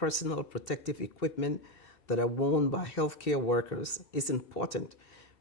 personal protective equipment that are worn by healthcare workers is important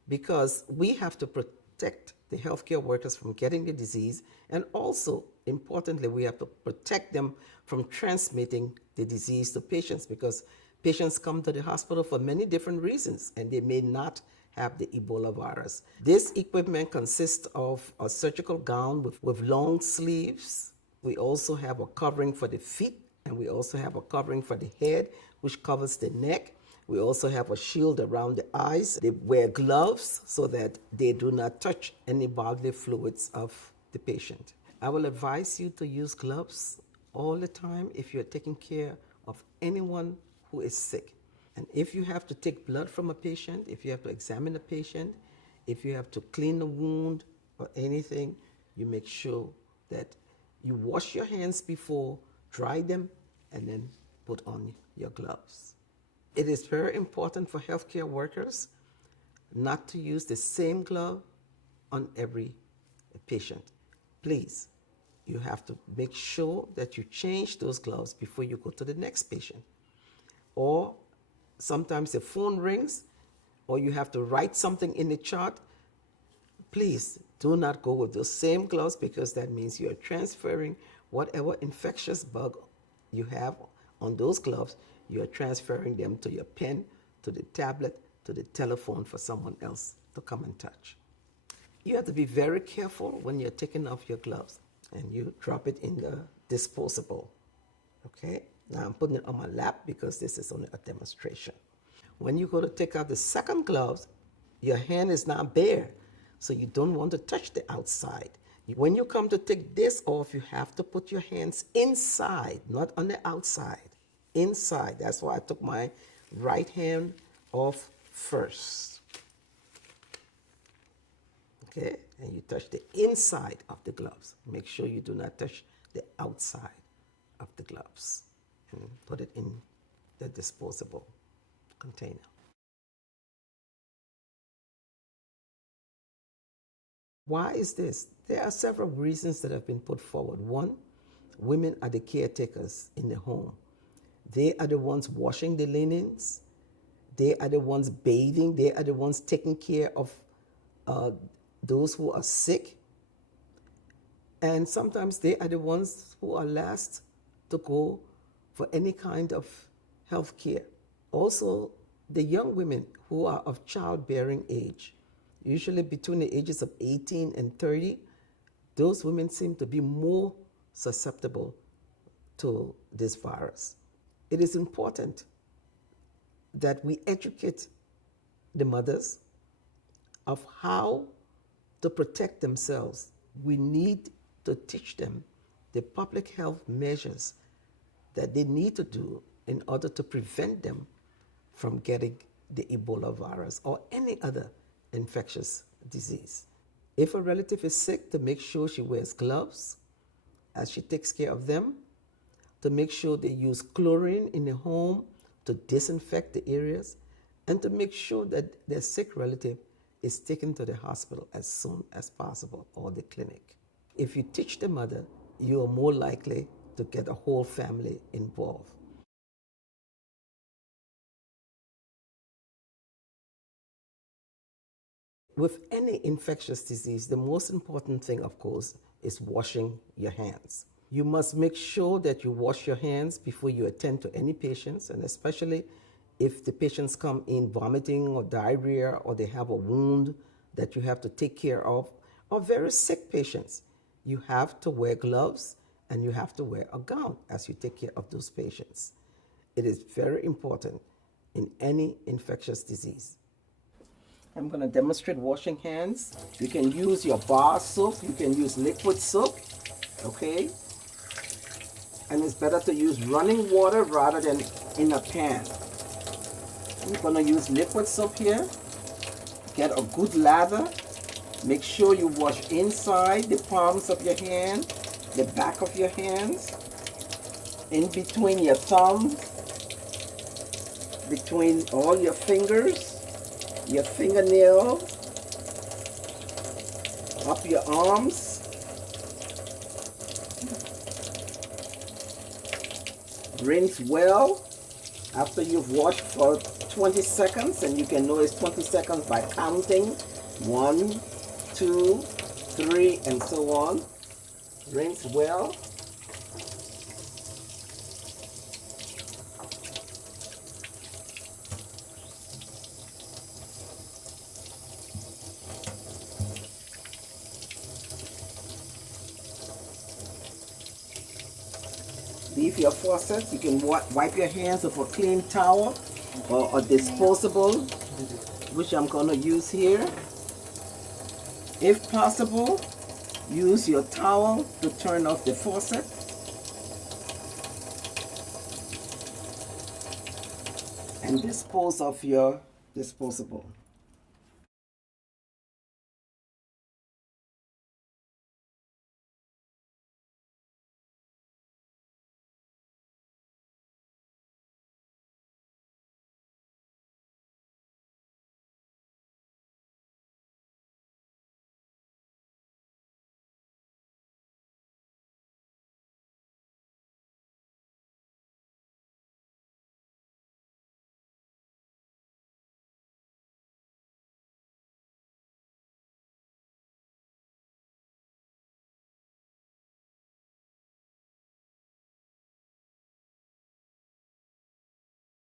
because we have to protect the healthcare workers from getting the disease, and also, importantly, we have to protect them from transmitting the disease to patients because patients come to the hospital for many different reasons and they may not have the Ebola virus. This equipment consists of a surgical gown with long sleeves. We also have a covering for the feet, and we also have a covering for the head, which covers the neck. We also have a shield around the eyes. They wear gloves so that they do not touch any bodily fluids of the patient. I will advise you to use gloves all the time if you're taking care of anyone who is sick. And if you have to take blood from a patient, if you have to examine a patient, if you have to clean a wound or anything, you make sure that you wash your hands before, dry them, and then put on your gloves. It is very important for healthcare workers not to use the same glove on every patient. Please, you have to make sure that you change those gloves before you go to the next patient. Or sometimes the phone rings, or you have to write something in the chart. Please do not go with those same gloves because that means you're transferring whatever infectious bug you have on those gloves, you're transferring them to your pen, to the tablet, to the telephone for someone else to come and touch. You have to be very careful when you're taking off your gloves, and you drop it in the disposable. Okay? Now I'm putting it on my lap because this is only a demonstration. When you go to take out the second gloves, your hand is now bare, so you don't want to touch the outside. When you come to take this off, you have to put your hands inside, not on the outside. Inside. That's why I took my right hand off first. Okay? And you touch the inside of the gloves. Make sure you do not touch the outside of the gloves. And put it in the disposable container. Why is this? There are several reasons that have been put forward. One, women are the caretakers in the home. They are the ones washing the linens. They are the ones bathing. They are the ones taking care of those who are sick. And sometimes they are the ones who are last to go for any kind of health care. Also, the young women who are of childbearing age, usually between the ages of 18 and 30, those women seem to be more susceptible to this virus. It is important that we educate the mothers of how to protect themselves. We need to teach them the public health measures that they need to do in order to prevent them from getting the Ebola virus or any other infectious disease. If a relative is sick, to make sure she wears gloves as she takes care of them, to make sure they use chlorine in the home to disinfect the areas, and to make sure that their sick relative is taken to the hospital as soon as possible or the clinic. If you teach the mother, you are more likely to get a whole family involved. With any infectious disease, the most important thing, of course, is washing your hands. You must make sure that you wash your hands before you attend to any patients, and especially if the patients come in vomiting or diarrhea or they have a wound that you have to take care of, or very sick patients. You have to wear gloves and you have to wear a gown as you take care of those patients. It is very important in any infectious disease. I'm going to demonstrate washing hands. You can use your bar soap, you can use liquid soap, okay? And it's better to use running water rather than in a pan. I'm going to use liquid soap here. Get a good lather. Make sure you wash inside the palms of your hand, the back of your hands, in between your thumbs, between all your fingers, your fingernails, up your arms. Rinse well. After you've washed for 20 seconds, and you can know it's 20 seconds by counting 1, 2, 3, and so on. Rinse well. Leave your faucet. You can wipe your hands with a clean towel or a disposable, which I'm going to use here. If possible, use your towel to turn off the faucet. And dispose of your disposable.